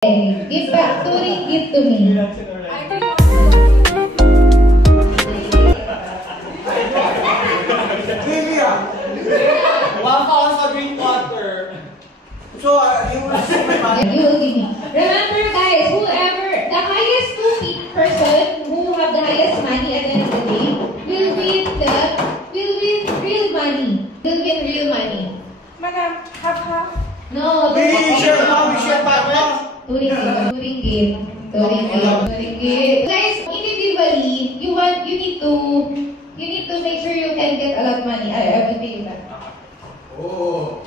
Give back 2 ringgit to me. So, he will give me. Remember guys, whoever, the highest person who have the highest money at the end of the day will win real money. Will win real money. Madam, half? No. We share back. 2 ringgit. Guys, individually, you need to make sure you can get a lot of money. I will pay you back. Oh.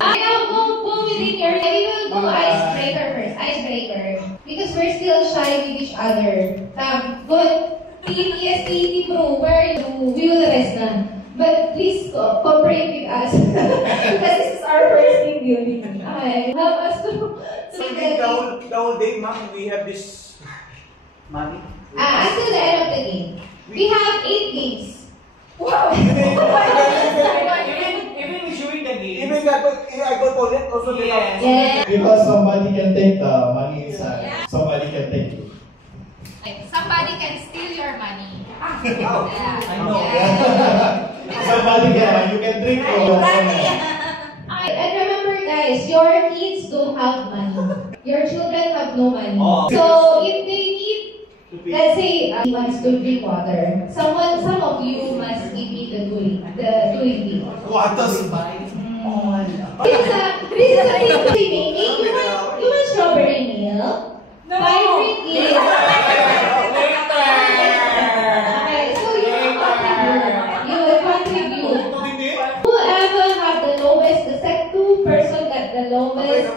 Now go within your. We will do icebreaker first. Icebreaker. Because we're still shy with each other. Go Team EST, Team Pro, where we will rest them. But please cooperate with us. Because this is our first team building. Okay. Help us to the whole day, ma'am, we have this money. Until the end of the game. We have 8 games. Wow! Even during the game. Even I go for it also. Yeah. Because somebody can take the money inside. Yeah. Somebody can take you. Somebody can steal your money. Yeah. I know. Yeah. Somebody can, you can drink your money. And remember guys, your kids don't have money. Your children have no money. Oh. So if they need, let's say he wants to drink water, some of you must give me the 2 ringgit. What does he buy? This is a big thing. You want strawberry milk? No. 5 ringgit. Okay, so you will contribute. Whoever have the lowest, the second person got the lowest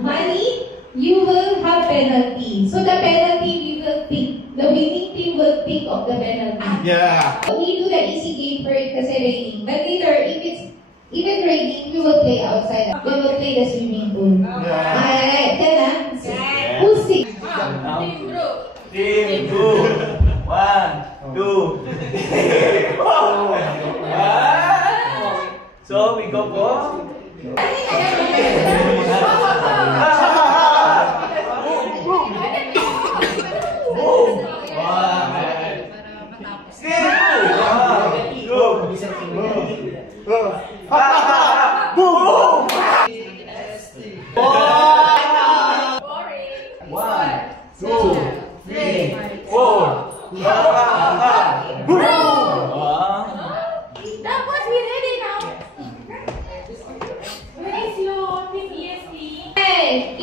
money, you will have penalty. So the penalty we will pick. The winning team will pick of the penalty. Yeah. We do the easy game for it kasi raining. But later, if it's even raining, we will play outside. We will play the swimming pool. Yeah. Alright, can I? Who's sick? Team Bro. Team 2. 1, 2, 3, 4. So we go for. Dapat we ready now. Where is your Team EST? Hey,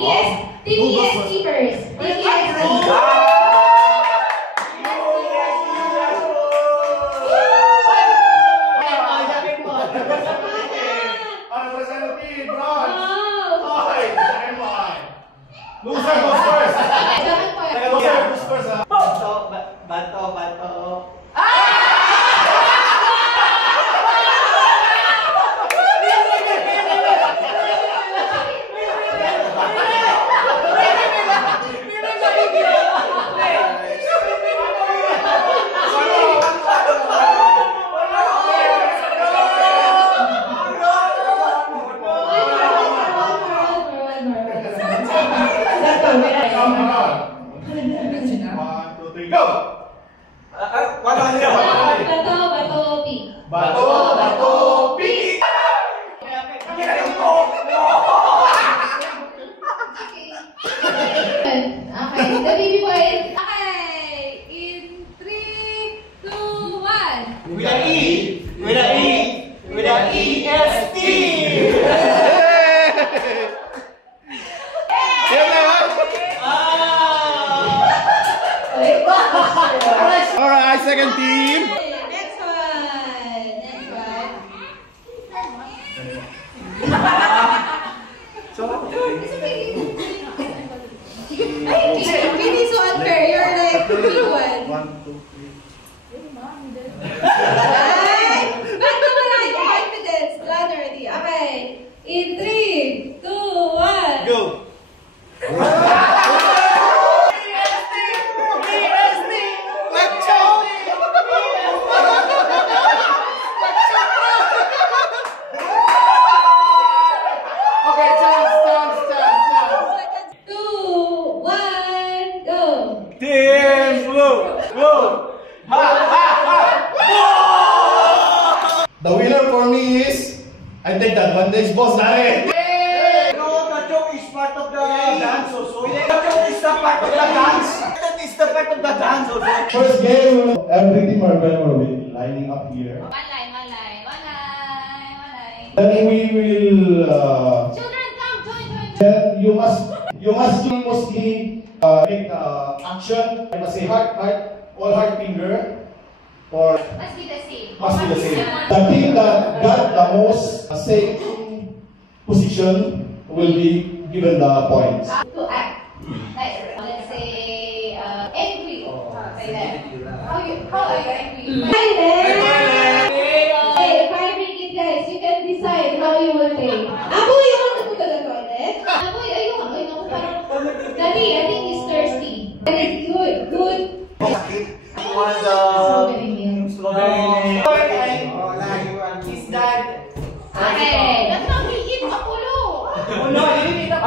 Team EST first. Team EST. Loser goes first. Loser goes first. Bato. Bato, pi. Okay, the baby boy. Okay, in 3, 2, 1. With a EST. Alright, second team. Next one. So, Ay, the advantage, boss, Larry. No, the joke is part of the dance also. The joke is the part of the dance. That is the part of the dance also. First game, every team are will be lining up here. One line, one line, one line, one line. Then we will. Children, come, join. Then you must mostly make action. I must say heart, all heart finger, or Must be the same. must be the same. The team that got the most safe position will be given the points. To act. Like, let's say, angry. Like that. How are you angry? Silent! Hey, 5 ringgit guys, you can decide how you will pay. Aboy, you want to go to the toilet? Aboy, ayun, parang, Daddy, I think he's thirsty. Good. One of the strawberry. His dad. Okay. That's not me eat pakulo. Oh no, you need to.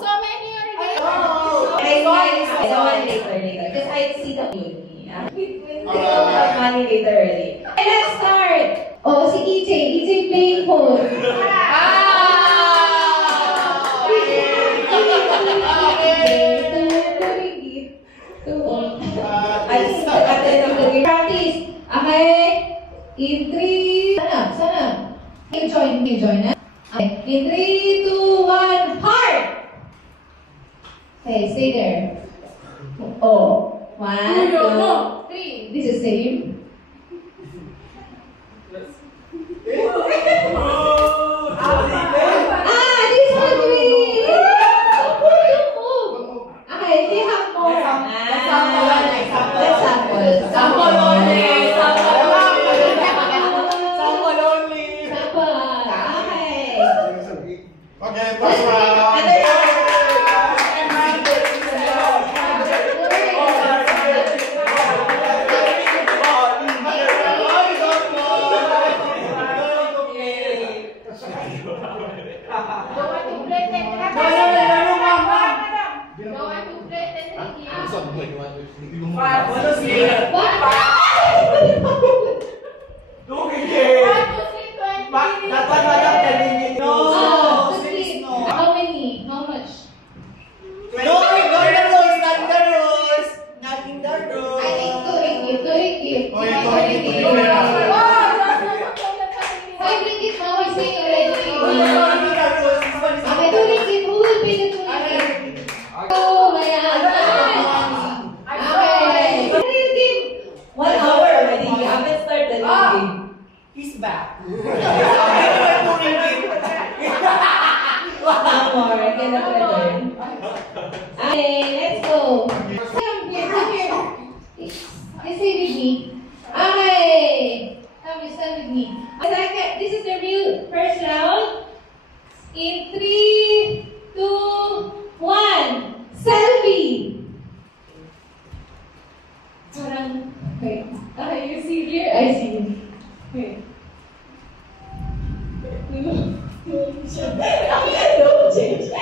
So many already. I don't want later. Because I see the food. We'll have money later already. Okay, let's start. Oh, si EJ playing phone. Practice. Okay. In 3. Sana. You join. Okay. In 3, 2, 1, heart. Okay, stay there. Oh. 1, 2, 3. This is same. This one we. Don't move. Okay, they have more. Let's sample. Sample only. Okay, first round. How many? How much? I think 2 ringgit. Okay, 2 ringgit. 5 ringgit now I say already. Okay, 2 ringgit. Who will pay the 2 ringgit? Oh, my Okay. What do you give? 1 hour already. You haven't started the game. He's back. One more. I cannot return. Okay, let's go. Come here. You stay with me. Okay. Come, you stand with me. This is the real first round. In 3, 2, 1. Selfie. Parang, wait. Okay, you see here? I see you. Wait. Don't change. I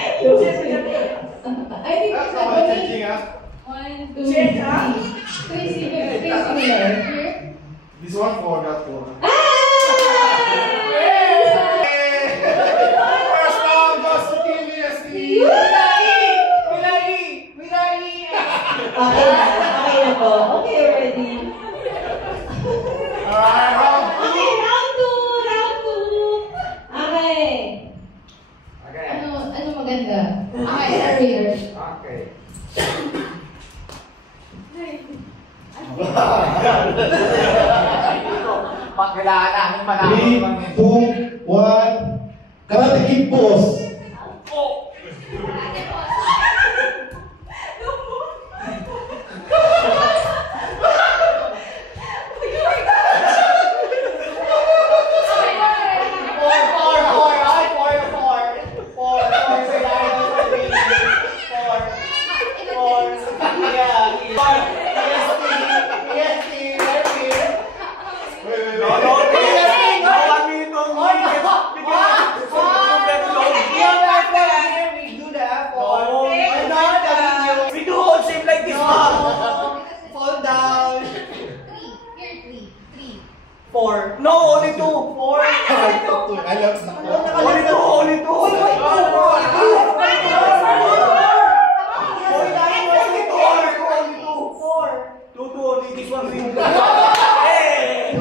think it's a 1, 2, 3. Facing here. This one for that one. First round goes to Team EST. Okay na po. Okay already. Alright, round Okay, round 2. Okay. Ano maganda? Okay, earlier. Okay. Kailangan namin manalo. 3, 2, 1. Karate Kid pose. No, 4. I love Only 2, only 2. Only this one. Hey!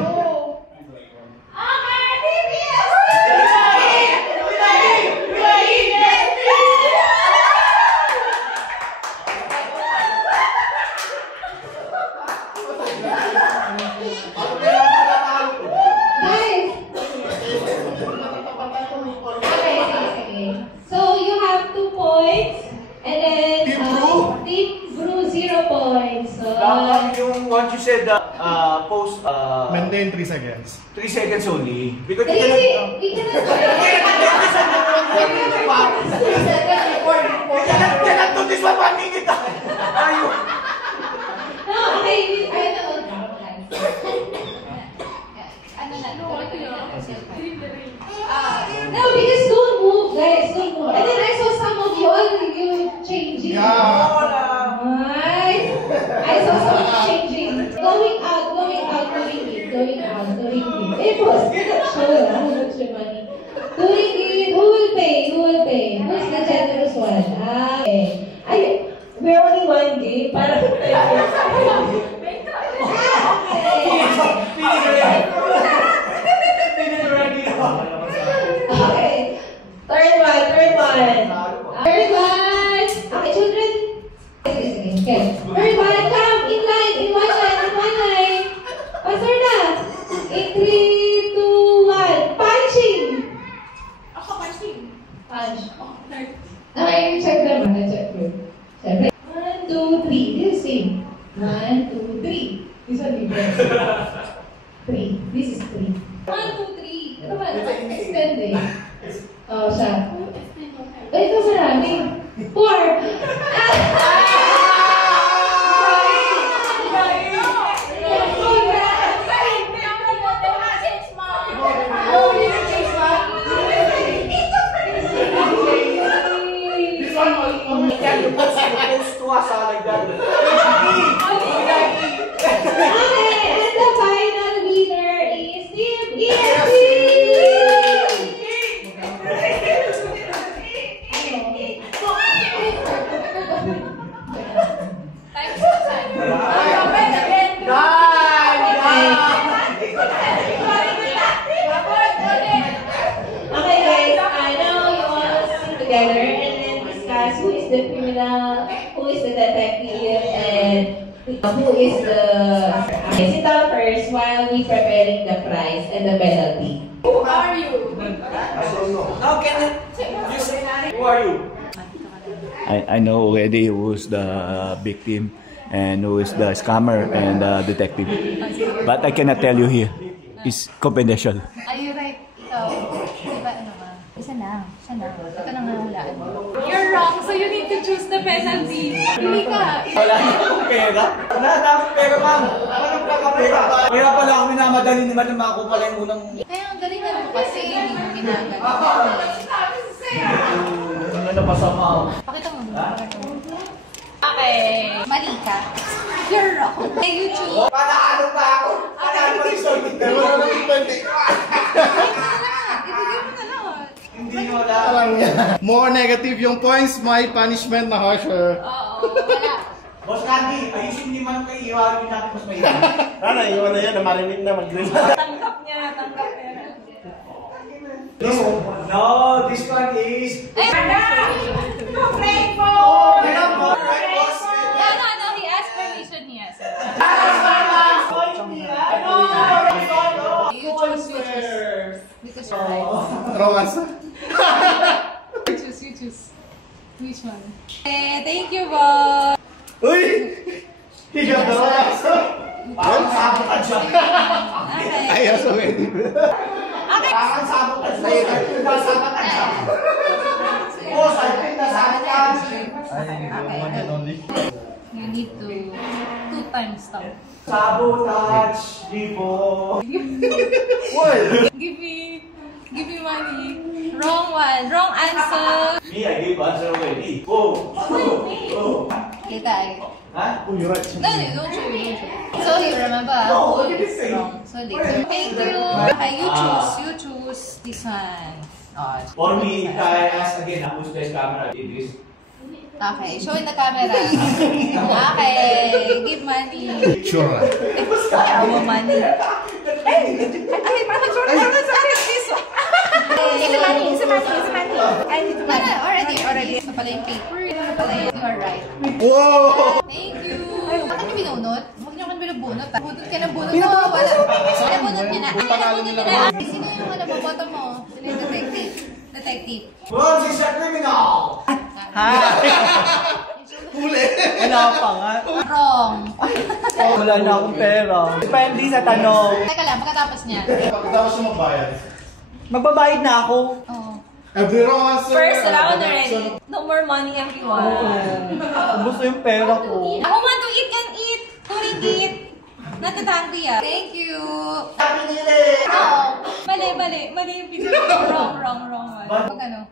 Guys! Okay, sige. So, you have 2 points. And then, Team Brew 0 points. So, Dapat yung once you said post Maintain 3 seconds. 3 seconds only. Because you we cannot cannot do this 1 minute. Ayun. No, okay, I don't know. Ano na? No, because don't move, guys. Don't move. And then I saw some of you all you changing. Yeah. Right? I saw some changing. Going out, going out, going in, going out, going in. It was sure, who looks your money? Doing it, who will pay? Who will pay? Who's the generous one? Okay. We're only 1 game para Okay. Third one. Third one. Okay, children. Okay. Third one, come in line, in one line. Pastor na. In 3, 2, 1. Punching. Ako punching. Punch. Okay, check them. Check them. 1, 2, 3. This is same. 1, 2, 3. This one different. 3. This is 3. 1, 2, 3. Ito ba? Extend eh. Oh, siya. Ito marami. 4. You post to us like that. Okay, and the final winner is Team ESP! Okay guys, I know you all sit together and then discuss who is the criminal, who is the detective, and who is the... Okay, sit down first while we preparing the prize and the penalty. Who are you? How can you say who are you? I know already who's the victim and who is the scammer and the detective. But I cannot tell you here. It's confidential. Are you right? Ikaw, diba ano ka? Isa na. Ito na nahulaan mo. You're wrong, so you need to choose the penalty. Hindi ka. Wala akong pera. Wala akong pera, ma'am. Walang pera. Kaya pala ako minamadali naman na makuha pala yung unang... Kaya ang galingan mo kasi hindi mo ginagawa. Ano pasama ako? Pakita mo. Okay. Mali ka. You're wrong. Hey, you choose. Panaano pa ako? Panaano pa yung solid na mo? Ibigay mo na lahat. Hindi mo alam. More negative yung points, may punishment na harsher. Oo, wala. Boss Candy, ayusin niyo man kayo. Iwanin natin mas mahirap. Sana, iwan na yan, na marinig na mag-green. Tanggap niya. No, this one is... Ay, No, he asked permission niya. You choose. Because you're right. Wrong answer. You choose. Which one? Eh, thank you, boss. Uy! Higa na wrong answer. Parang sabotan siya. Okay. Ayaw sa wedding. Parang sabotan siya. Sabotan siya. Boss, I think nasabotan siya. You need to 2 times stop. Sabotage, Divo. Give me money. Wrong one. Wrong answer. Me, I gave answer already. Go. Later. Ha? Oh, you're right. No, don't show you. So you remember? No, what did you say? Wrong. So later. Thank you. Okay, you choose this one. Oh, For me, if I ask again, who's the camera? It is. okay, show in the camera. Okay, give money. Sure. Our money. Hey, this one. It's a money. I need money. Already. Ito pala yung paper. Ito pala yung, you are right. Whoa! Thank you. Bakit niyo binunot? Huwag niyo akong binubunot. Bunot ka na bunot. Binubunot niya na. Binubunot niya na. Sino yung ano, boboto mo? Sino yung detective? Detective. Well, she's a criminal! Huli. Wala pa nga. Wrong. Wala na akong pera. Depende sa tanong. Teka lang, pagkatapos niya. Pagkatapos siya magbayad. Magbabayad na ako. Oo. Every wrong answer. First round already. No more money, everyone. Ubus na yung pera ko. Ako want to eat can eat. To ringgit. Natatangri ah. Thank you. Oo. Mali yung video. Wrong one. Pag ano?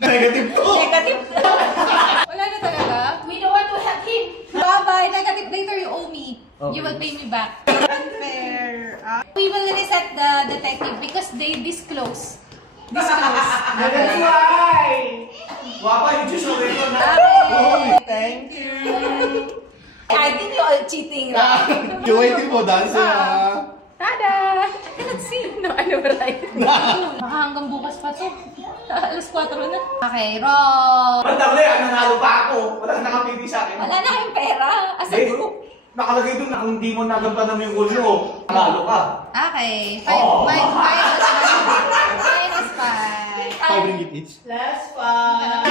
Negative to. Negative. Wala na talaga? We don't want to help him. Bye-bye. Negative. Later you owe me. You will pay me back. Unfair. We will reset the detective because they disclose. That's why! Wapa, you just already on that. Okay. Thank you. I think you're all cheating, right? Waiting mo, dancer. Tada! Let's see. No, ano ba tayo? Baka hanggang bukas pa to. Alas 4 na. Okay, wrong. Mandali, nanalo pa ako. Wala kang nakapili sa akin. Wala na kayong pera. As a group. Nakalagay doon na kung hindi mo nagampanan mo yung goal mo, nanalo ka. Okay. Oh. Minus 5. $5 each. Last five.